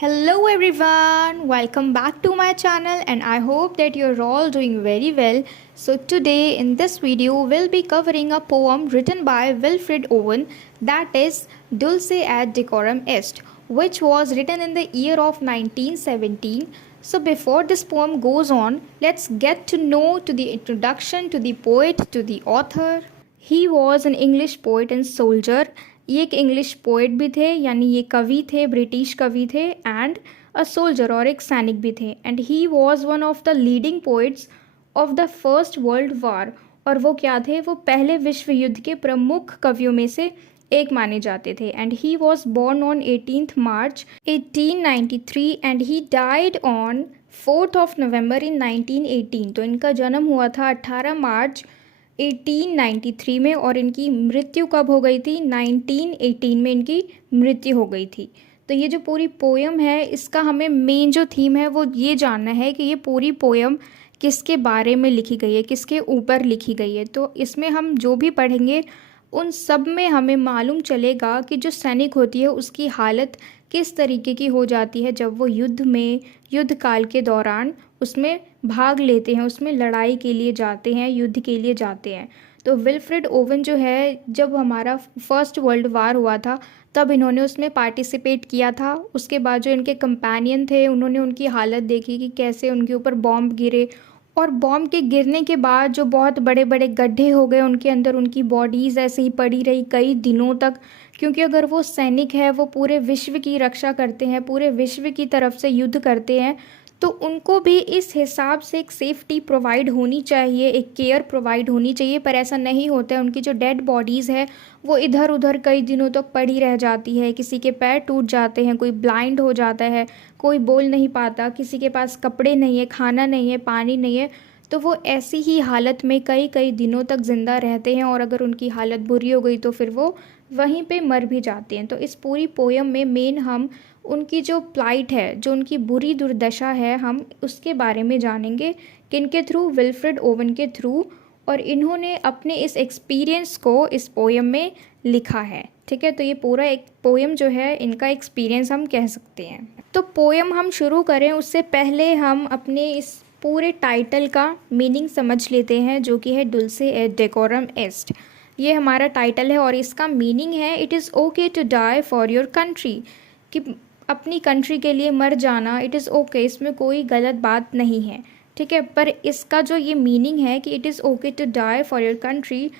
Hello everyone, welcome back to my channel and I hope that you're all doing very well. So today in this video we'll be covering a poem written by Wilfred Owen, that is Dulce et Decorum Est, which was written in the year of 1917. So before this poem goes on, let's get to know to the introduction to the poet, to the author. He was an English poet and soldier. ये एक English poet भी थे, यानी ये कवि थे, British कवि थे, एंड अ सोल्जर और एक सैनिक भी थे। And he was one of the leading poets of the first world war. और वो क्या थे? वो पहले विश्व युद्ध के प्रमुख कवियों में से एक माने जाते थे। And he was born on 18 March 1893 and he died on 4 November in 1918। तो इनका जन्म हुआ था 18 मार्च 1893 में और इनकी मृत्यु कब हो गई थी? 1918 में इनकी मृत्यु हो गई थी। तो ये जो पूरी पोयम है, इसका हमें मेन जो थीम है वो ये जानना है कि ये पूरी पोयम किसके बारे में लिखी गई है, किसके ऊपर लिखी गई है। तो इसमें हम जो भी पढ़ेंगे उन सब में हमें मालूम चलेगा कि जो सैनिक होती है उसकी हालत किस तरीके की हो जाती है जब वो युद्ध काल के दौरान उसमें भाग लेते हैं, उसमें लड़ाई के लिए जाते हैं, युद्ध के लिए जाते हैं। तो विल्फ्रेड ओवन जो है, जब हमारा फर्स्ट वर्ल्ड वार हुआ था तब इन्होंने उसमें पार्टिसिपेट किया था। उसके बाद जो इनके कंपेनियन थे उन्होंने उनकी हालत देखी कि कैसे उनके ऊपर बॉम्ब गिरे, और बॉम्ब के गिरने के बाद जो बहुत बड़े बड़े गड्ढे हो गए उनके अंदर, उनकी बॉडीज़ ऐसे ही पड़ी रही कई दिनों तक। क्योंकि अगर वो सैनिक है, वो पूरे विश्व की रक्षा करते हैं, पूरे विश्व की तरफ से युद्ध करते हैं, तो उनको भी इस हिसाब से एक सेफ्टी प्रोवाइड होनी चाहिए, एक केयर प्रोवाइड होनी चाहिए। पर ऐसा नहीं होता है। उनकी जो डेड बॉडीज़ है वो इधर उधर कई दिनों तक पड़ी रह जाती है। किसी के पैर टूट जाते हैं, कोई ब्लाइंड हो जाता है, कोई बोल नहीं पाता, किसी के पास कपड़े नहीं है, खाना नहीं है, पानी नहीं है। तो वो ऐसी ही हालत में कई कई दिनों तक ज़िंदा रहते हैं, और अगर उनकी हालत बुरी हो गई तो फिर वो वहीं पे मर भी जाते हैं। तो इस पूरी पोयम में मेन हम उनकी जो प्लाइट है, जो उनकी बुरी दुर्दशा है, हम उसके बारे में जानेंगे। किनके थ्रू? विल्फ्रेड ओवन के थ्रू। और इन्होंने अपने इस एक्सपीरियंस को इस पोयम में लिखा है। ठीक है, तो ये पूरा एक पोयम जो है इनका एक्सपीरियंस हम कह सकते हैं। तो पोयम हम शुरू करें उससे पहले हम अपने इस पूरे टाइटल का मीनिंग समझ लेते हैं, जो कि है डुल्से एट डेकोरम एस्ट। ये हमारा टाइटल है और इसका मीनिंग है it is okay to die for your country, कि अपनी कंट्री के लिए मर जाना इट इज़ ओके, इसमें कोई गलत बात नहीं है। ठीक है, पर इसका जो ये मीनिंग है कि it is okay to die for your country,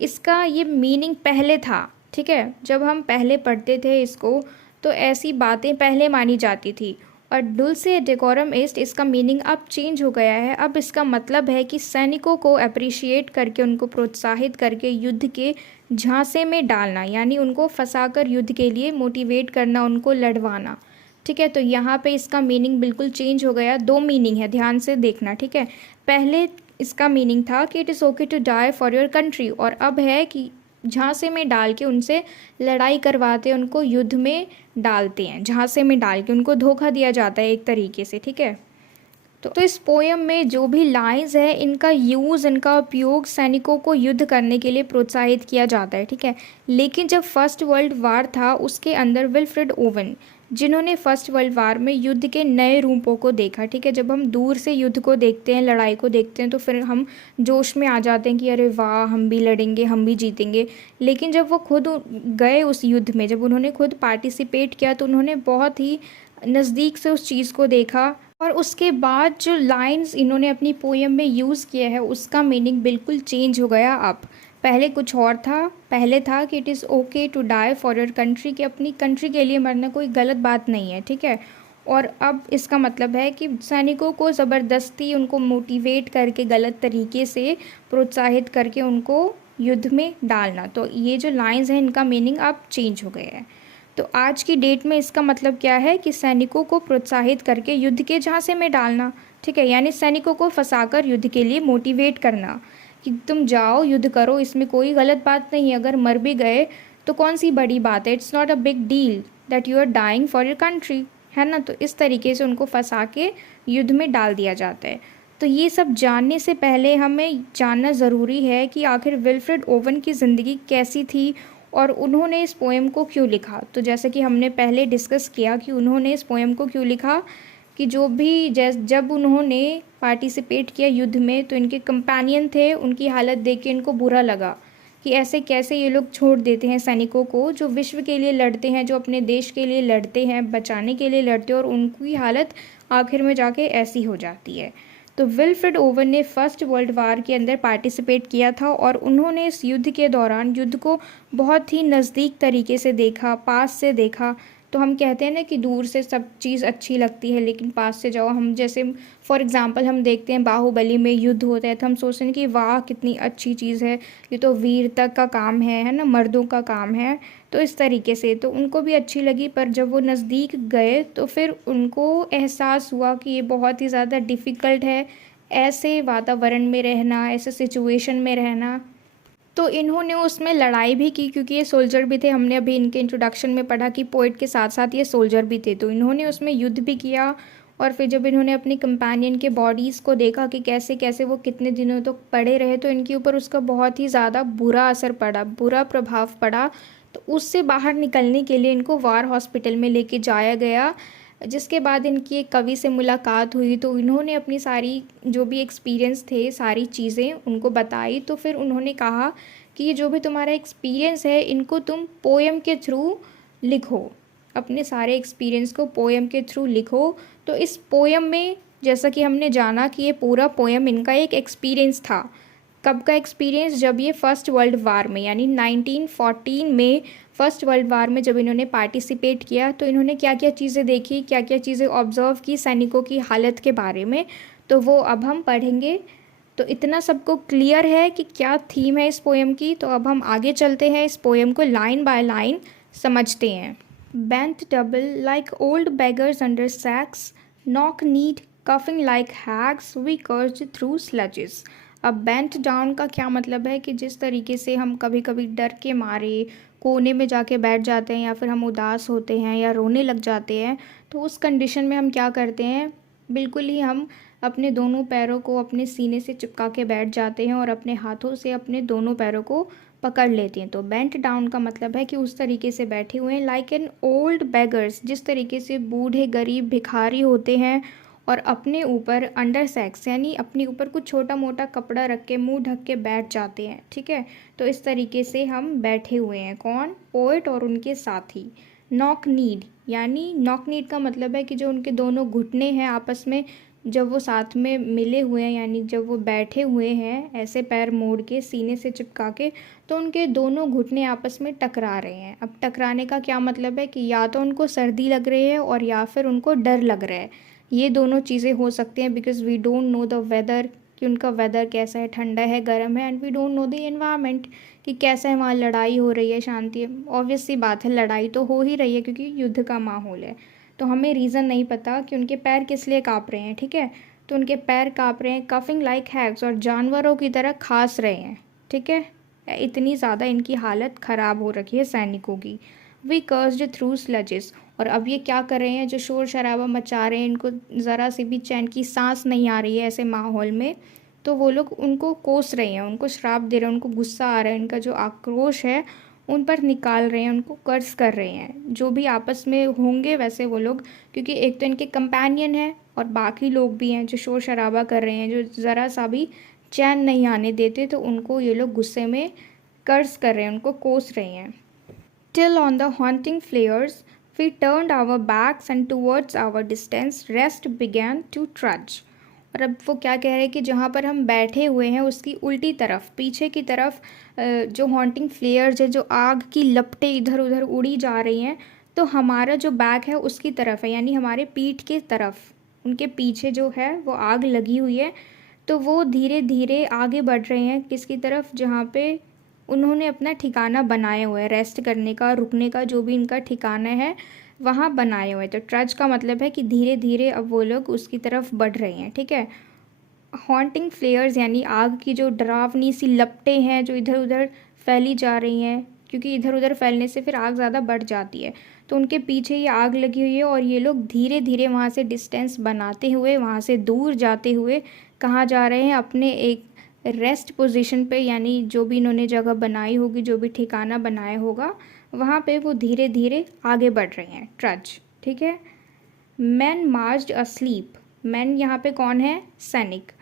इसका ये मीनिंग पहले था। ठीक है, जब हम पहले पढ़ते थे इसको तो ऐसी बातें पहले मानी जाती थी। और डुल्से डेकोरम एस्ट, इसका मीनिंग अब चेंज हो गया है। अब इसका मतलब है कि सैनिकों को अप्रिशिएट करके, उनको प्रोत्साहित करके युद्ध के झांसे में डालना, यानी उनको फंसाकर युद्ध के लिए मोटिवेट करना, उनको लड़वाना। ठीक है, तो यहाँ पे इसका मीनिंग बिल्कुल चेंज हो गया। दो मीनिंग है, ध्यान से देखना। ठीक है, पहले इसका मीनिंग था कि it is okay to die for your country, और अब है कि झांसे में डाल के उनसे लड़ाई करवाते हैं, उनको युद्ध में डालते हैं, झांसे में डाल के उनको धोखा दिया जाता है एक तरीके से। ठीक है, तो इस पोयम में जो भी लाइंस है इनका यूज़, इनका उपयोग सैनिकों को युद्ध करने के लिए प्रोत्साहित किया जाता है। ठीक है, लेकिन जब फर्स्ट वर्ल्ड वार था उसके अंदर विल्फ्रेड ओवन, जिन्होंने फर्स्ट वर्ल्ड वार में युद्ध के नए रूपों को देखा। ठीक है, जब हम दूर से युद्ध को देखते हैं, लड़ाई को देखते हैं, तो फिर हम जोश में आ जाते हैं कि अरे वाह, हम भी लड़ेंगे, हम भी जीतेंगे। लेकिन जब वो खुद गए उस युद्ध में, जब उन्होंने खुद पार्टिसिपेट किया, तो उन्होंने बहुत ही नज़दीक से उस चीज़ को देखा। और उसके बाद जो लाइंस इन्होंने अपनी पोयम में यूज़ किया है उसका मीनिंग बिल्कुल चेंज हो गया। अब पहले कुछ और था, पहले था कि it is okay to die for your country, कि अपनी कंट्री के लिए मरना कोई गलत बात नहीं है। ठीक है, और अब इसका मतलब है कि सैनिकों को ज़बरदस्ती उनको मोटिवेट करके, गलत तरीके से प्रोत्साहित करके उनको युद्ध में डालना। तो ये जो लाइंस हैं इनका मीनिंग अब चेंज हो गया है। तो आज की डेट में इसका मतलब क्या है कि सैनिकों को प्रोत्साहित करके युद्ध के झांसे में डालना। ठीक है, यानी सैनिकों को फंसाकर युद्ध के लिए मोटिवेट करना कि तुम जाओ, युद्ध करो, इसमें कोई गलत बात नहीं है। अगर मर भी गए तो कौन सी बड़ी बात है, it's not a big deal that you are dying for your country, है ना। तो इस तरीके से उनको फंसा के युद्ध में डाल दिया जाता है। तो ये सब जानने से पहले हमें जानना ज़रूरी है कि आखिर विल्फ्रेड ओवन की ज़िंदगी कैसी थी और उन्होंने इस पोएम को क्यों लिखा। तो जैसे कि हमने पहले डिस्कस किया कि उन्होंने इस पोएम को क्यों लिखा, कि जो भी जब उन्होंने पार्टिसिपेट किया युद्ध में तो इनके कंपेनियन थे, उनकी हालत देख के इनको बुरा लगा कि ऐसे कैसे ये लोग छोड़ देते हैं सैनिकों को जो विश्व के लिए लड़ते हैं, जो अपने देश के लिए लड़ते हैं, बचाने के लिए लड़ते हैं, और उनकी हालत आखिर में जाके ऐसी हो जाती है। तो विल्फ्रेड ओवन ने फर्स्ट वर्ल्ड वार के अंदर पार्टिसिपेट किया था और उन्होंने इस युद्ध के दौरान युद्ध को बहुत ही नज़दीक तरीके से देखा, पास से देखा। तो हम कहते हैं ना कि दूर से सब चीज़ अच्छी लगती है लेकिन पास से जाओ, हम जैसे फॉर एग्ज़ाम्पल हम देखते हैं बाहुबली में युद्ध होता है तो हम सोचते हैं कि वाह कितनी अच्छी चीज़ है, ये तो वीरता का काम है ना, मर्दों का काम है। तो इस तरीके से तो उनको भी अच्छी लगी, पर जब वो नज़दीक गए तो फिर उनको एहसास हुआ कि ये बहुत ही ज़्यादा डिफ़िकल्ट है ऐसे वातावरण में रहना, ऐसे सिचुएशन में रहना। तो इन्होंने उसमें लड़ाई भी की क्योंकि ये सोल्जर भी थे। हमने अभी इनके इंट्रोडक्शन में पढ़ा कि पोइट के साथ साथ ये सोल्जर भी थे, तो इन्होंने उसमें युद्ध भी किया। और फिर जब इन्होंने अपनी कंपेनियन के बॉडीज़ को देखा कि कैसे कैसे वो कितने दिनों तक पड़े रहे, तो इनके ऊपर उसका बहुत ही ज़्यादा बुरा असर पड़ा, बुरा प्रभाव पड़ा। तो उससे बाहर निकलने के लिए इनको वार हॉस्पिटल में लेके जाया गया, जिसके बाद इनकी एक कवि से मुलाकात हुई। तो इन्होंने अपनी सारी जो भी एक्सपीरियंस थे, सारी चीज़ें उनको बताई। तो फिर उन्होंने कहा कि ये जो भी तुम्हारा एक्सपीरियंस है इनको तुम पोएम के थ्रू लिखो, अपने सारे एक्सपीरियंस को पोएम के थ्रू लिखो। तो इस पोएम में जैसा कि हमने जाना कि ये पूरा पोएम इनका एक एक्सपीरियंस था। कब का एक्सपीरियंस? जब ये फर्स्ट वर्ल्ड वार में यानी 1914 में फर्स्ट वर्ल्ड वार में जब इन्होंने पार्टिसिपेट किया तो इन्होंने क्या क्या चीज़ें देखी, क्या क्या चीज़ें ऑब्जर्व की सैनिकों की हालत के बारे में, तो वो अब हम पढ़ेंगे। तो इतना सबको क्लियर है कि क्या थीम है इस पोएम की। तो अब हम आगे चलते हैं, इस पोएम को लाइन बाय लाइन समझते हैं। Bent double like old beggars under sacks, knock kneed coughing like hags, we cursed through sludge. अब बेंट डाउन का क्या मतलब है कि जिस तरीके से हम कभी कभी डर के मारे कोने में जाके बैठ जाते हैं या फिर हम उदास होते हैं या रोने लग जाते हैं, तो उस कंडीशन में हम क्या करते हैं, बिल्कुल ही हम अपने दोनों पैरों को अपने सीने से चिपका के बैठ जाते हैं और अपने हाथों से अपने दोनों पैरों को पकड़ लेते हैं। तो बेंट डाउन का मतलब है कि उस तरीके से बैठे हुए हैं, लाइक एन ओल्ड बेगर्स, जिस तरीके से बूढ़े गरीब भिखारी होते हैं और अपने ऊपर अंडर सेक्स यानी अपने ऊपर कुछ छोटा मोटा कपड़ा रख के मुंह ढक के बैठ जाते हैं। ठीक है, तो इस तरीके से हम बैठे हुए हैं। कौन? पोएट और उनके साथी। नॉक नीड यानी नॉक नीड का मतलब है कि जो उनके दोनों घुटने हैं आपस में जब वो साथ में मिले हुए हैं, यानी जब वो बैठे हुए हैं ऐसे पैर मोड़ के सीने से चिपका के, तो उनके दोनों घुटने आपस में टकरा रहे हैं। अब टकराने का क्या मतलब है कि या तो उनको सर्दी लग रही है और या फिर उनको डर लग रहा है। ये दोनों चीज़ें हो सकती हैं because we don't know the weather, कि उनका वेदर कैसा है, ठंडा है, गर्म है, and we don't know the environment कि कैसा है वहाँ, लड़ाई हो रही है, शांति है। ऑब्वियस सी बात है, लड़ाई तो हो ही रही है क्योंकि युद्ध का माहौल है। तो हमें रीज़न नहीं पता कि उनके पैर किस लिए काँप रहे हैं। ठीक है, तो उनके पैर काँप रहे हैं, कफिंग लाइक हैग्स, और जानवरों की तरह खांस रहे हैं। ठीक है, इतनी ज़्यादा इनकी हालत ख़राब हो रखी है सैनिकों की। वी कर्स्ड थ्रू स्लजेस, और अब ये क्या कर रहे हैं, जो शोर शराबा मचा रहे हैं, इनको ज़रा सी भी चैन की सांस नहीं आ रही है ऐसे माहौल में, तो वो लोग उनको कोस रहे हैं, उनको श्राप दे रहे हैं, उनको गुस्सा आ रहा है, इनका जो आक्रोश है उन पर निकाल रहे हैं, उनको कर्ज कर रहे हैं। जो भी आपस में होंगे वैसे वो लोग, क्योंकि एक तो इनके कंपेनियन है और बाकी लोग भी हैं जो शोर शराबा कर रहे हैं, जो ज़रा सा भी चैन नहीं आने देते, तो उनको ये लोग गुस्से में कर्ज कर रहे हैं, उनको कोस रहे हैं। Till on the haunting flares, we turned our backs and towards our distance rest began to trudge. और अब वो क्या कह रहे हैं कि जहाँ पर हम बैठे हुए हैं उसकी उल्टी तरफ, पीछे की तरफ जो हॉन्टिंग फ्लेयर्स है, जो आग की लपटें इधर उधर उड़ी जा रही हैं, तो हमारा जो बैक है उसकी तरफ है, यानी हमारे पीठ की तरफ, उनके पीछे जो है वो आग लगी हुई है। तो वो धीरे धीरे आगे बढ़ रहे हैं किसकी तरफ, जहाँ पे उन्होंने अपना ठिकाना बनाया हुआ है, रेस्ट करने का, रुकने का, जो भी इनका ठिकाना है वहाँ बनाए हुए हैं। तो ट्रज का मतलब है कि धीरे धीरे अब वो लोग उसकी तरफ बढ़ रहे हैं। ठीक है, हॉन्टिंग फ्लेयर्स यानी आग की जो डरावनी सी लपटें हैं जो इधर उधर फैली जा रही हैं, क्योंकि इधर उधर फैलने से फिर आग ज़्यादा बढ़ जाती है। तो उनके पीछे ये आग लगी हुई है और ये लोग धीरे धीरे वहाँ से डिस्टेंस बनाते हुए, वहाँ से दूर जाते हुए कहाँ जा रहे हैं, अपने एक रेस्ट पोजीशन पे, यानी जो भी इन्होंने जगह बनाई होगी, जो भी ठिकाना बनाया होगा, वहाँ पे वो धीरे धीरे आगे बढ़ रहे हैं, ट्रज। ठीक है। मैन मार्च्ड अस्लीप, मैन यहाँ पे कौन है? सैनिक।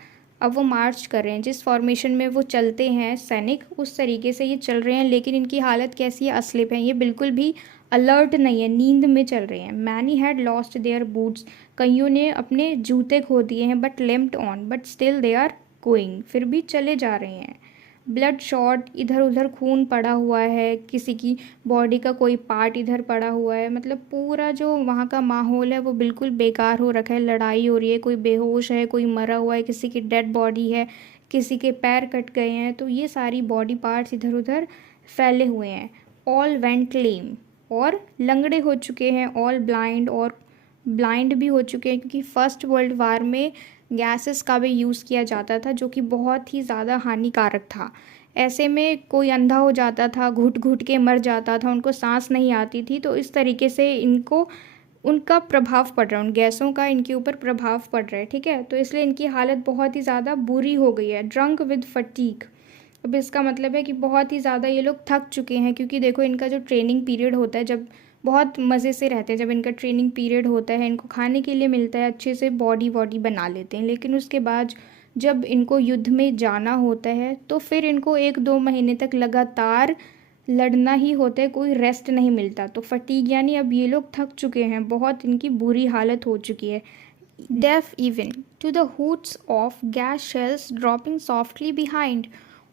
अब वो मार्च कर रहे हैं, जिस फॉर्मेशन में वो चलते हैं सैनिक, उस तरीके से ये चल रहे हैं, लेकिन इनकी हालत कैसी है? अस्लीप है, ये बिल्कुल भी अलर्ट नहीं है, नींद में चल रहे हैं। Many had lost their boots, कईयों ने अपने जूते खो दिए हैं। But limped on, but still they are going, फिर भी चले जा रहे हैं। ब्लड शॉट, इधर उधर खून पड़ा हुआ है, किसी की बॉडी का कोई पार्ट इधर पड़ा हुआ है, मतलब पूरा जो वहाँ का माहौल है वो बिल्कुल बेकार हो रखा है। लड़ाई हो रही है, कोई बेहोश है, कोई मरा हुआ है, किसी की डेड बॉडी है, किसी के पैर कट गए हैं, तो ये सारी बॉडी पार्ट्स इधर उधर फैले हुए हैं। ऑल वेंट लेम, और लंगड़े हो चुके हैं। ऑल ब्लाइंड, और ब्लाइंड भी हो चुके हैं, क्योंकि फर्स्ट वर्ल्ड वार में गैसेस का भी यूज़ किया जाता था, जो कि बहुत ही ज़्यादा हानिकारक था। ऐसे में कोई अंधा हो जाता था, घुट घुट के मर जाता था, उनको सांस नहीं आती थी। तो इस तरीके से इनको उनका प्रभाव पड़ रहा है, उन गैसों का इनके ऊपर प्रभाव पड़ रहा है। ठीक है, तो इसलिए इनकी हालत बहुत ही ज़्यादा बुरी हो गई है। ड्रंक विद फटीक, अब इसका मतलब है कि बहुत ही ज़्यादा ये लोग थक चुके हैं, क्योंकि देखो इनका जो ट्रेनिंग पीरियड होता है, जब बहुत मज़े से रहते हैं, जब इनका ट्रेनिंग पीरियड होता है, इनको खाने के लिए मिलता है, अच्छे से बॉडी वॉडी बना लेते हैं, लेकिन उसके बाद जब इनको युद्ध में जाना होता है तो फिर इनको 1-2 महीने तक लगातार लड़ना ही होता है, कोई रेस्ट नहीं मिलता। तो फटीग यानी अब ये लोग थक चुके हैं, बहुत इनकी बुरी हालत हो चुकी है। Deaf even to the hoots of gas shells dropping softly behind,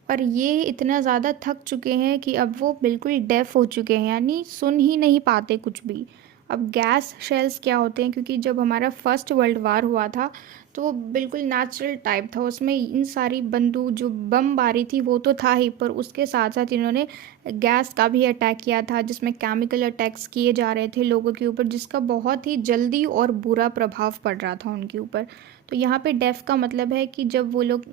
और ये इतना ज़्यादा थक चुके हैं कि अब वो बिल्कुल डेफ हो चुके हैं, यानी सुन ही नहीं पाते कुछ भी। अब गैस शेल्स क्या होते हैं? क्योंकि जब हमारा फर्स्ट वर्ल्ड वार हुआ था तो वो बिल्कुल नेचुरल टाइप था, उसमें इन सारी बंदूक जो बमबारी थी वो तो था ही, पर उसके साथ साथ इन्होंने गैस का भी अटैक किया था, जिसमें केमिकल अटैक्स किए जा रहे थे लोगों के ऊपर, जिसका बहुत ही जल्दी और बुरा प्रभाव पड़ रहा था उनके ऊपर। तो यहाँ पे डेफ का मतलब है कि जब वो लोग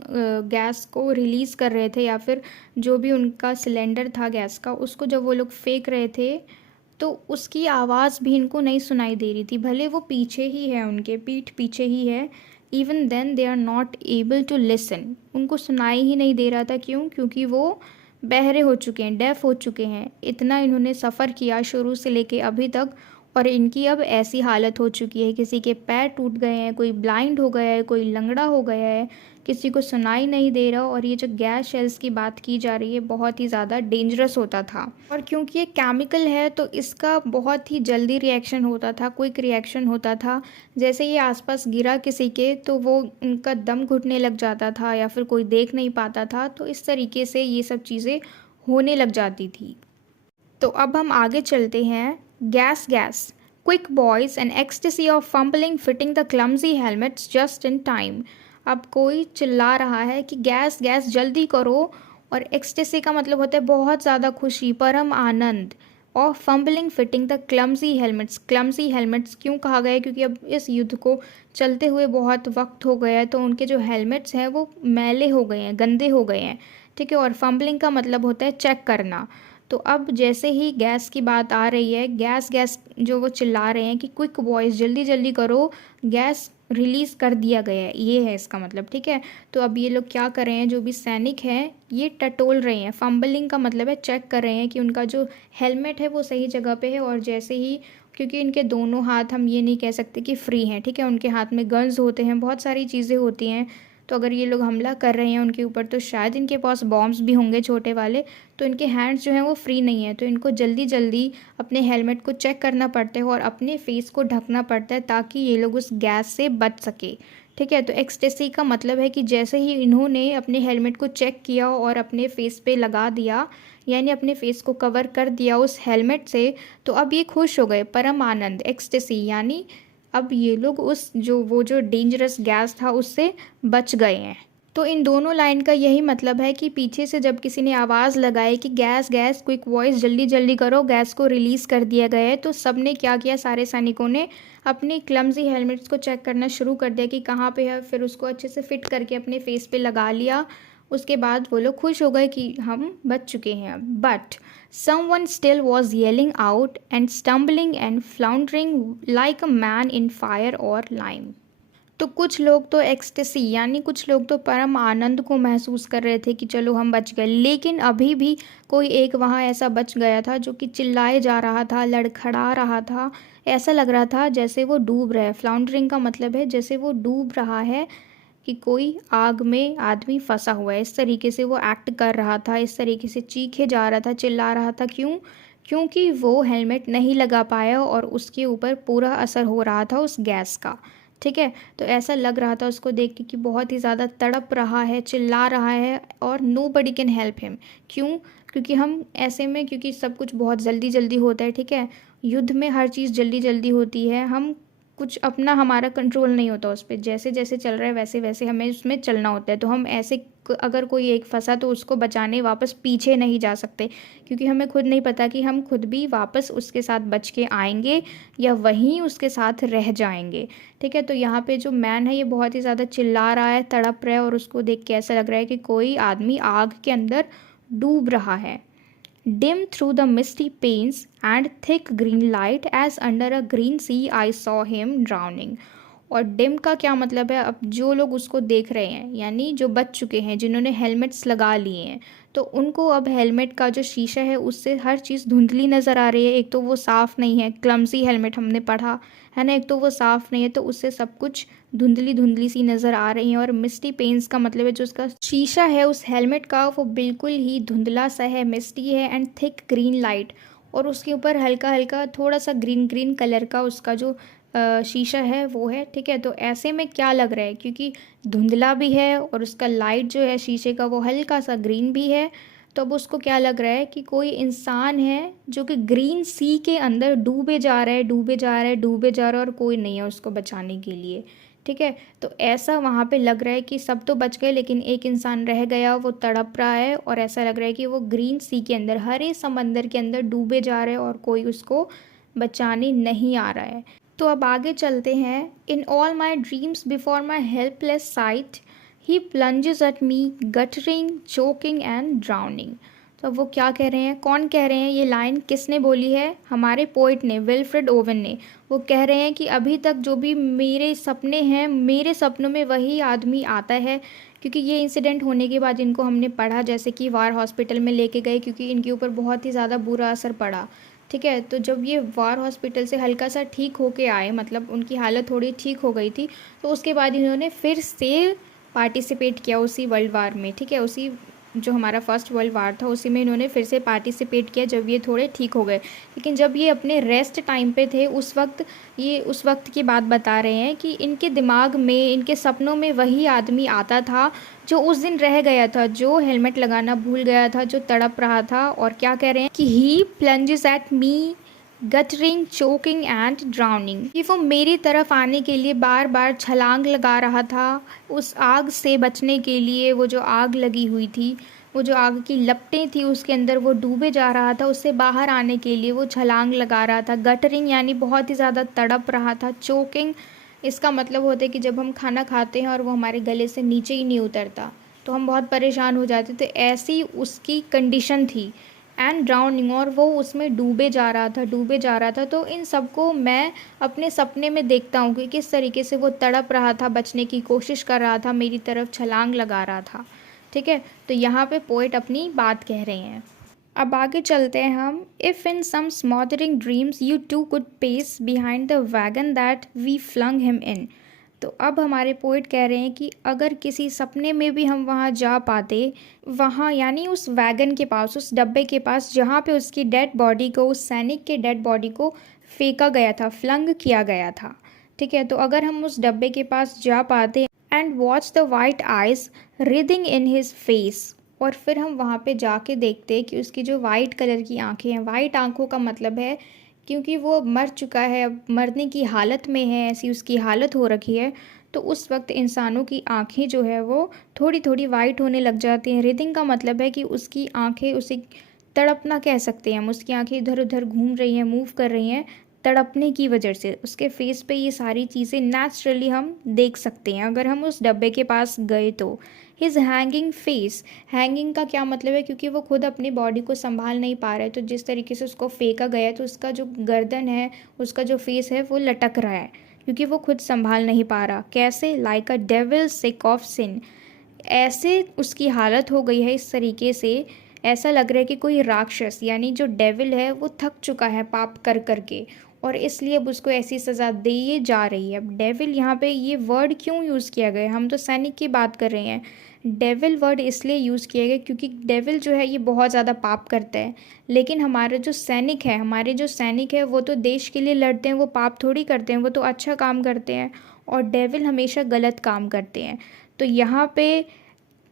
गैस को रिलीज़ कर रहे थे, या फिर जो भी उनका सिलेंडर था गैस का, उसको जब वो लोग फेंक रहे थे, तो उसकी आवाज़ भी इनको नहीं सुनाई दे रही थी, भले वो पीछे ही है, उनके पीठ पीछे ही है। Even then they are not able to listen, उनको सुनाई ही नहीं दे रहा था। क्यों? क्योंकि वो बहरे हो चुके हैं, डेफ हो चुके हैं। इतना इन्होंने सफ़र किया शुरू से लेके अभी तक, और इनकी अब ऐसी हालत हो चुकी है, किसी के पैर टूट गए हैं, कोई ब्लाइंड हो गया है, कोई लंगड़ा हो गया है, किसी को सुनाई नहीं दे रहा। और ये जो गैस शेल्स की बात की जा रही है, बहुत ही ज़्यादा डेंजरस होता था, और क्योंकि ये केमिकल है तो इसका बहुत ही जल्दी रिएक्शन होता था, क्विक रिएक्शन होता था। जैसे ये आसपास गिरा किसी के तो वो उनका दम घुटने लग जाता था, या फिर कोई देख नहीं पाता था, तो इस तरीके से ये सब चीज़ें होने लग जाती थी। तो अब हम आगे चलते हैं। Gas gas, quick boys and ecstasy of fumbling fitting the clumsy helmets just in time. अब कोई चिल्ला रहा है कि गैस गैस जल्दी करो, और एक्सटेसी का मतलब होता है बहुत ज़्यादा खुशी, परम आनंद। और fumbling fitting the clumsy helmets, clumsy helmets क्यों कहा गया है? क्योंकि अब इस युद्ध को चलते हुए बहुत वक्त हो गया है, तो उनके जो हेलमेट्स हैं वो मैले हो गए हैं, गंदे हो गए हैं। ठीक है, और फम्बलिंग का मतलब होता है चेक करना। तो अब जैसे ही गैस की बात आ रही है, गैस गैस जो वो चिल्ला रहे हैं कि क्विक बॉयज़ जल्दी जल्दी करो, गैस रिलीज़ कर दिया गया है, ये है इसका मतलब। ठीक है, तो अब ये लोग क्या कर रहे हैं, जो भी सैनिक हैं ये टटोल रहे हैं। फम्बलिंग का मतलब है चेक कर रहे हैं कि उनका जो हेलमेट है वो सही जगह पे है। और जैसे ही, क्योंकि इनके दोनों हाथ हम ये नहीं कह सकते कि फ्री हैं, ठीक है, उनके हाथ में गन्स होते हैं, बहुत सारी चीज़ें होती हैं। तो अगर ये लोग हमला कर रहे हैं उनके ऊपर, तो शायद इनके पास बॉम्ब्स भी होंगे छोटे वाले, तो इनके हैंड्स जो हैं वो फ्री नहीं है। तो इनको जल्दी जल्दी अपने हेलमेट को चेक करना पड़ता है और अपने फेस को ढकना पड़ता है, ताकि ये लोग उस गैस से बच सके। ठीक है, तो एक्सटेसी का मतलब है कि जैसे ही इन्होंने अपने हेलमेट को चेक किया और अपने फेस पे लगा दिया, यानी अपने फेस को कवर कर दिया उस हेलमेट से, तो अब ये खुश हो गए, परम आनंद, एक्सटेसी, यानी अब ये लोग उस जो डेंजरस गैस था उससे बच गए हैं। तो इन दोनों लाइन का यही मतलब है कि पीछे से जब किसी ने आवाज़ लगाई कि गैस गैस, क्विक वॉइस, जल्दी जल्दी करो, गैस को रिलीज़ कर दिया गया है, तो सब ने क्या किया, सारे सैनिकों ने अपने क्लमजी हेलमेट्स को चेक करना शुरू कर दिया कि कहाँ पे है, फिर उसको अच्छे से फिट करके अपने फेस पे लगा लिया। उसके बाद वो लोग खुश हो गए कि हम बच चुके हैं। But someone still was yelling out and stumbling and floundering like a man in fire or lime. तो कुछ लोग तो एक्सटेसी यानी कुछ लोग तो परम आनंद को महसूस कर रहे थे कि चलो हम बच गए, लेकिन अभी भी कोई एक वहाँ ऐसा बच गया था जो कि चिल्लाए जा रहा था, लड़खड़ा रहा था। ऐसा लग रहा था जैसे वो डूब रहा है। फ्लाउंडरिंग का मतलब है जैसे वो डूब रहा है, कि कोई आग में आदमी फंसा हुआ है। इस तरीके से वो एक्ट कर रहा था, इस तरीके से चीखे जा रहा था, चिल्ला रहा था। क्यों? क्योंकि वो हेलमेट नहीं लगा पाया और उसके ऊपर पूरा असर हो रहा था उस गैस का। ठीक है, तो ऐसा लग रहा था उसको देख के कि बहुत ही ज़्यादा तड़प रहा है, चिल्ला रहा है, और nobody can help him. क्यों? क्योंकि हम ऐसे में, क्योंकि सब कुछ बहुत जल्दी जल्दी होता है। ठीक है, युद्ध में हर चीज़ जल्दी जल्दी होती है। हम कुछ अपना हमारा कंट्रोल नहीं होता उस पर, जैसे जैसे चल रहा है वैसे वैसे हमें उसमें चलना होता है। तो हम ऐसे अगर कोई एक फंसा तो उसको बचाने वापस पीछे नहीं जा सकते, क्योंकि हमें खुद नहीं पता कि हम खुद भी वापस उसके साथ बच के आएंगे या वहीं उसके साथ रह जाएंगे। ठीक है, तो यहाँ पे जो मैन है ये बहुत ही ज़्यादा चिल्ला रहा है, तड़प रहा है, और उसको देख के ऐसा लग रहा है कि कोई आदमी आग के अंदर डूब रहा है। Dim through the misty panes and thick green light, as under a green sea I saw him drowning. और डिम का क्या मतलब है? अब जो लोग उसको देख रहे हैं, यानी जो बच चुके हैं, जिन्होंने हेलमेट्स लगा लिए हैं, तो उनको अब हेलमेट का जो शीशा है उससे हर चीज़ धुंधली नज़र आ रही है। एक तो वो साफ़ नहीं है, क्लमसी हेलमेट हमने पढ़ा है ना, एक तो वो साफ़ नहीं है, तो उससे सब कुछ धुंधली धुंधली सी नज़र आ रही है। और मिस्टी पेंस का मतलब है जो उसका शीशा है उस हेलमेट का, वो बिल्कुल ही धुंधला सा है, मिस्टी है, एंड थिक ग्रीन लाइट, और उसके ऊपर हल्का हल्का थोड़ा सा ग्रीन ग्रीन कलर का उसका जो शीशा है वो है। ठीक है, तो ऐसे में क्या लग रहा है, क्योंकि धुंधला भी है और उसका लाइट जो है शीशे का वो हल्का सा ग्रीन भी है, तो अब उसको क्या लग रहा है कि कोई इंसान है जो कि ग्रीन सी के अंदर डूबे जा रहा है, डूबे जा रहा है, डूबे जा रहा है, और कोई नहीं है उसको बचाने के लिए। ठीक है, तो ऐसा वहाँ पे लग रहा है कि सब तो बच गए लेकिन एक इंसान रह गया, वो तड़प रहा है, और ऐसा लग रहा है कि वो ग्रीन सी के अंदर, हरे समंदर के अंदर डूबे जा रहे हैं और कोई उसको बचाने नहीं आ रहा है। तो अब आगे चलते हैं। In all my dreams before my helpless sight he plunges at me, guttering, choking and drowning. तो अब वो क्या कह रहे हैं, कौन कह रहे हैं? ये लाइन किसने बोली है? हमारे पोइट ने, विल्फ्रेड ओवन ने। वो कह रहे हैं कि अभी तक जो भी मेरे सपने हैं, मेरे सपनों में वही आदमी आता है। क्योंकि ये इंसिडेंट होने के बाद इनको हमने पढ़ा, जैसे कि वार हॉस्पिटल में लेके गए, क्योंकि इनके ऊपर बहुत ही ज़्यादा बुरा असर पड़ा। ठीक है, तो जब ये वार हॉस्पिटल से हल्का सा ठीक होके आए, मतलब उनकी हालत थोड़ी ठीक हो गई थी, तो उसके बाद इन्होंने फिर से पार्टिसिपेट किया उसी वर्ल्ड वार में। ठीक है, उसी जो हमारा फर्स्ट वर्ल्ड वार था उसी में इन्होंने फिर से पार्टिसिपेट किया जब ये थोड़े ठीक हो गए। लेकिन जब ये अपने रेस्ट टाइम पे थे उस वक्त, ये उस वक्त की बात बता रहे हैं कि इनके दिमाग में, इनके सपनों में वही आदमी आता था जो उस दिन रह गया था, जो हेलमेट लगाना भूल गया था, जो तड़प रहा था। और क्या कह रहे हैं कि he plunges at me, guttering, choking and drowning. ये वो मेरी तरफ आने के लिए बार बार छलांग लगा रहा था, उस आग से बचने के लिए। वो जो आग लगी हुई थी, वो जो आग की लपटें थी उसके अंदर वो डूबे जा रहा था, उससे बाहर आने के लिए वो छलांग लगा रहा था। गटरिंग यानी बहुत ही ज़्यादा तड़प रहा था। चोकिंग इसका मतलब होता है कि जब हम खाना खाते हैं और वो हमारे गले से नीचे ही नहीं उतरता तो हम बहुत परेशान हो जाते, तो ऐसी उसकी कंडीशन थी। एंड ड्राउनिंग, और वो उसमें डूबे जा रहा था, डूबे जा रहा था। तो इन सबको मैं अपने सपने में देखता हूँ कि किस तरीके से वो तड़प रहा था, बचने की कोशिश कर रहा था, मेरी तरफ छलांग लगा रहा था। ठीक है, तो यहाँ पे पोएट अपनी बात कह रहे हैं। अब आगे चलते हैं हम। If in some smothering dreams you too could pace behind the wagon that we flung him in. तो अब हमारे पोइट कह रहे हैं कि अगर किसी सपने में भी हम वहाँ जा पाते, वहाँ यानी उस वैगन के पास, उस डब्बे के पास जहाँ पे उसकी डेड बॉडी को, उस सैनिक के डेड बॉडी को फेंका गया था, फ्लंग किया गया था। ठीक है, तो अगर हम उस डब्बे के पास जा पाते and watch the white eyes writhing in his face, और फिर हम वहाँ पे जाके देखते कि उसकी जो वाइट कलर की आंखें हैं, वाइट आंखों का मतलब है क्योंकि वो मर चुका है, अब मरने की हालत में है, ऐसी उसकी हालत हो रखी है, तो उस वक्त इंसानों की आंखें जो है वो थोड़ी थोड़ी वाइट होने लग जाती हैं। रिदिंग का मतलब है कि उसकी आंखें, उसे तड़पना कह सकते हैं हम, उसकी आंखें इधर उधर घूम रही हैं, मूव कर रही हैं तड़पने की वजह से। उसके फेस पे ये सारी चीज़ें नेचुरली हम देख सकते हैं अगर हम उस डब्बे के पास गए तो। हिज हैंगिंग फेस, हैंगिंग का क्या मतलब है, क्योंकि वो खुद अपनी बॉडी को संभाल नहीं पा रहे, तो जिस तरीके से उसको फेंका गया है तो उसका जो गर्दन है, उसका जो फेस है वो लटक रहा है। क्योंकि वो खुद संभाल नहीं पा रहा। कैसे? Like a devil sick of sin, ऐसे उसकी हालत हो गई है इस तरीके से, ऐसा लग रहा है कि कोई राक्षस यानी जो डेविल है वो थक चुका है पाप कर कर के, और इसलिए अब उसको ऐसी सज़ा दी जा रही है। अब डेविल यहाँ पे ये वर्ड क्यों यूज़ किया गया है? हम तो सैनिक की बात कर रहे हैं। डेविल वर्ड इसलिए यूज़ किया गया क्योंकि डेविल जो है ये बहुत ज़्यादा पाप करता है, लेकिन हमारे जो सैनिक है वो तो देश के लिए लड़ते हैं, वो पाप थोड़ी करते हैं, वो तो अच्छा काम करते हैं, और डेविल हमेशा गलत काम करते हैं। तो यहाँ पे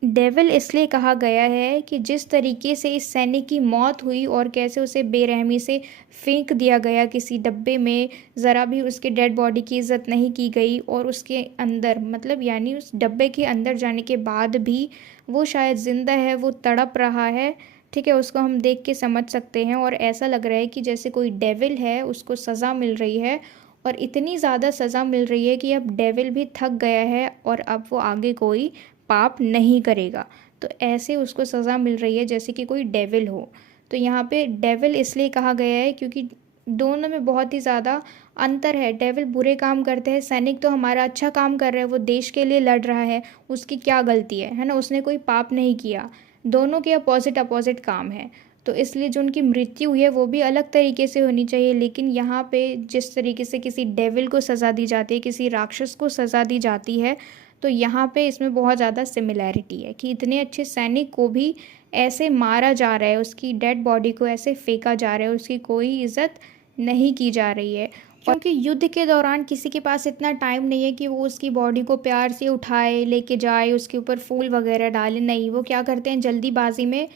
डेविल इसलिए कहा गया है कि जिस तरीके से इस सैनिक की मौत हुई और कैसे उसे बेरहमी से फेंक दिया गया किसी डब्बे में, ज़रा भी उसके डेड बॉडी की इज़्ज़त नहीं की गई, और उसके अंदर मतलब यानी उस डब्बे के अंदर जाने के बाद भी वो शायद ज़िंदा है, वो तड़प रहा है। ठीक है, उसको हम देख के समझ सकते हैं, और ऐसा लग रहा है कि जैसे कोई डेविल है, उसको सज़ा मिल रही है, और इतनी ज़्यादा सज़ा मिल रही है कि अब डेविल भी थक गया है और अब वो आगे कोई पाप नहीं करेगा। तो ऐसे उसको सज़ा मिल रही है जैसे कि कोई डेविल हो। तो यहाँ पे डेविल इसलिए कहा गया है क्योंकि दोनों में बहुत ही ज़्यादा अंतर है। डेविल बुरे काम करते हैं, सैनिक तो हमारा अच्छा काम कर रहा है, वो देश के लिए लड़ रहा है, उसकी क्या गलती है ना? उसने कोई पाप नहीं किया। दोनों के अपोजिट अपोजिट काम है। तो इसलिए जो उनकी मृत्यु हुई है वो भी अलग तरीके से होनी चाहिए, लेकिन यहाँ पे जिस तरीके से किसी डेविल को सज़ा दी जाती है, किसी राक्षस को सज़ा दी जाती है, तो यहाँ पे इसमें बहुत ज़्यादा सिमिलैरिटी है कि इतने अच्छे सैनिक को भी ऐसे मारा जा रहा है, उसकी डेड बॉडी को ऐसे फेंका जा रहा है, उसकी कोई इज़्ज़त नहीं की जा रही है। क्योंकि युद्ध के दौरान किसी के पास इतना टाइम नहीं है कि वो उसकी बॉडी को प्यार से उठाए, लेके जाए, उसके ऊपर फूल वगैरह डाले। नहीं, वो क्या करते हैं, जल्दीबाजी में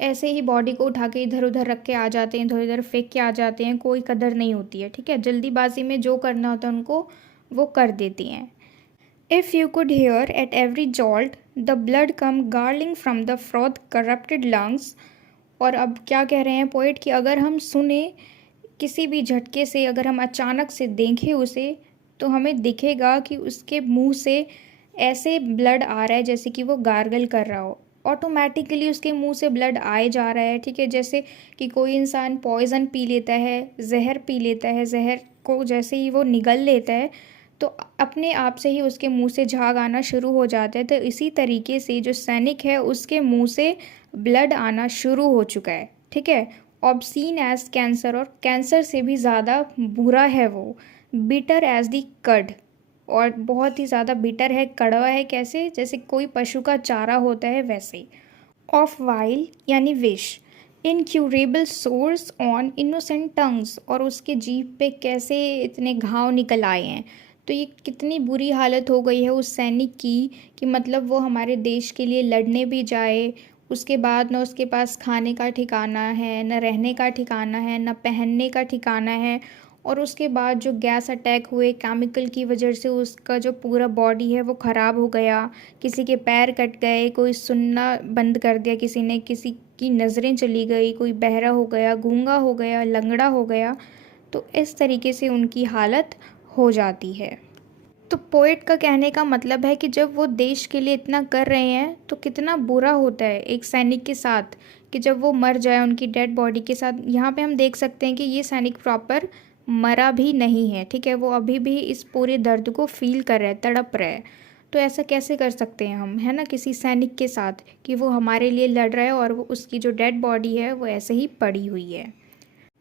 ऐसे ही बॉडी को उठा के इधर उधर रख के आ जाते हैं, इधर उधर फेंक के आ जाते हैं, कोई कदर नहीं होती है। ठीक है, जल्दीबाजी में जो करना होता है उनको वो कर देती हैं। If you could hear at every jolt the blood come gargling from the froth corrupted lungs, और अब क्या कह रहे हैं पोइट कि अगर हम सुने किसी भी झटके से, अगर हम अचानक से देखें उसे, तो हमें दिखेगा कि उसके मुंह से ऐसे ब्लड आ रहा है जैसे कि वो गार्गल कर रहा हो। ऑटोमेटिकली उसके मुंह से ब्लड आए जा रहा है। ठीक है, जैसे कि कोई इंसान पॉइज़न पी लेता है, जहर पी लेता है, जहर को जैसे ही वो निगल लेता है तो अपने आप से ही उसके मुंह से झाग आना शुरू हो जाता है। तो इसी तरीके से जो सैनिक है उसके मुंह से ब्लड आना शुरू हो चुका है। ठीक है, ऑब्सीन एज कैंसर, और कैंसर से भी ज़्यादा बुरा है वो। बिटर एज दी कड, और बहुत ही ज़्यादा बिटर है, कड़वा है। कैसे? जैसे कोई पशु का चारा होता है वैसे। ऑफ वाइल यानी wish, incurable source on innocent tongues, और उसके जीभ पे कैसे इतने घाव निकल आए हैं। तो ये कितनी बुरी हालत हो गई है उस सैनिक की कि मतलब वो हमारे देश के लिए लड़ने भी जाए, उसके बाद न उसके पास खाने का ठिकाना है, न रहने का ठिकाना है, न पहनने का ठिकाना है, और उसके बाद जो गैस अटैक हुए केमिकल की वजह से उसका जो पूरा बॉडी है वो ख़राब हो गया, किसी के पैर कट गए, कोई सुनना बंद कर दिया किसी ने, किसी की नज़रें चली गई, कोई बहरा हो गया, गूंगा हो गया, लंगड़ा हो गया। तो इस तरीके से उनकी हालत हो जाती है। तो पोएट का कहने का मतलब है कि जब वो देश के लिए इतना कर रहे हैं तो कितना बुरा होता है एक सैनिक के साथ कि जब वो मर जाए उनकी डेड बॉडी के साथ। यहाँ पे हम देख सकते हैं कि ये सैनिक प्रॉपर मरा भी नहीं है। ठीक है, वो अभी भी इस पूरे दर्द को फील कर रहा है, तड़प रहा है। तो ऐसा कैसे कर सकते हैं हम, है ना, किसी सैनिक के साथ कि वो हमारे लिए लड़ रहा है और वो उसकी जो डेड बॉडी है वो ऐसे ही पड़ी हुई है।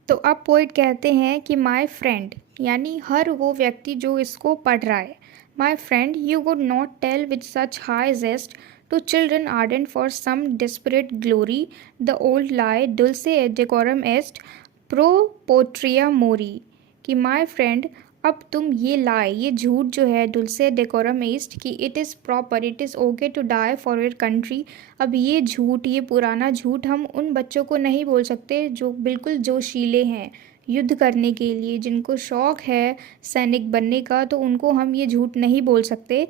तो अब पोइट कहते हैं कि माय फ्रेंड यानी हर वो व्यक्ति जो इसको पढ़ रहा है, my friend you would not tell with such high zest to children ardent for some desperate glory the old lie डुल्से डेकोरम एस्ट प्रो पोट्रिया मोरी, कि माय फ्रेंड अब तुम ये लाए, ये झूठ जो है दुल्से डेकोरम ईस्ट कि it is proper, it is okay to die for your country. अब ये झूठ, ये पुराना झूठ हम उन बच्चों को नहीं बोल सकते जो बिल्कुल जोशीले हैं युद्ध करने के लिए, जिनको शौक़ है सैनिक बनने का। तो उनको हम ये झूठ नहीं बोल सकते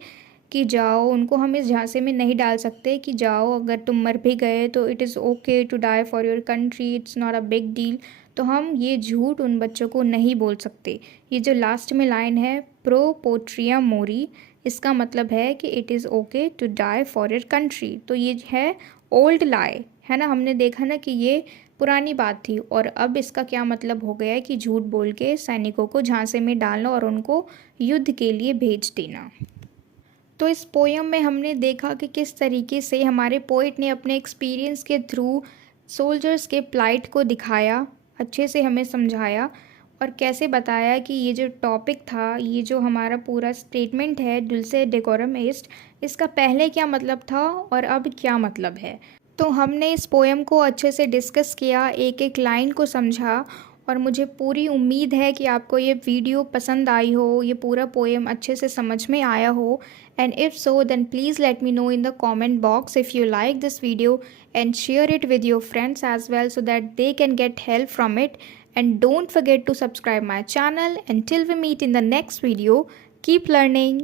कि जाओ, उनको हम इस झांसे में नहीं डाल सकते कि जाओ अगर तुम मर भी गए तो it is okay to die for your country, it's not a big deal. तो हम ये झूठ उन बच्चों को नहीं बोल सकते। ये जो लास्ट में लाइन है प्रो पोट्रिया मोरी, इसका मतलब है कि it is okay to die for your country. तो ये है ओल्ड लाई, है ना, हमने देखा ना कि ये पुरानी बात थी और अब इसका क्या मतलब हो गया है कि झूठ बोल के सैनिकों को झांसे में डालना और उनको युद्ध के लिए भेज देना। तो इस पोयम में हमने देखा कि किस तरीके से हमारे पोइट ने अपने एक्सपीरियंस के थ्रू सोल्जर्स के प्लाइट को दिखाया, अच्छे से हमें समझाया और कैसे बताया कि ये जो टॉपिक था, ये जो हमारा पूरा स्टेटमेंट है डुल्से डेकोरम एस्ट, इसका पहले क्या मतलब था और अब क्या मतलब है। तो हमने इस पोएम को अच्छे से डिस्कस किया, एक एक लाइन को समझा और मुझे पूरी उम्मीद है कि आपको ये वीडियो पसंद आई हो, ये पूरा पोएम अच्छे से समझ में आया हो। And if so then please let me know in the comment box if you like this video and share it with your friends as well so that they can get help from it. And don't forget to subscribe my channel. Until we meet in the next video, keep learning.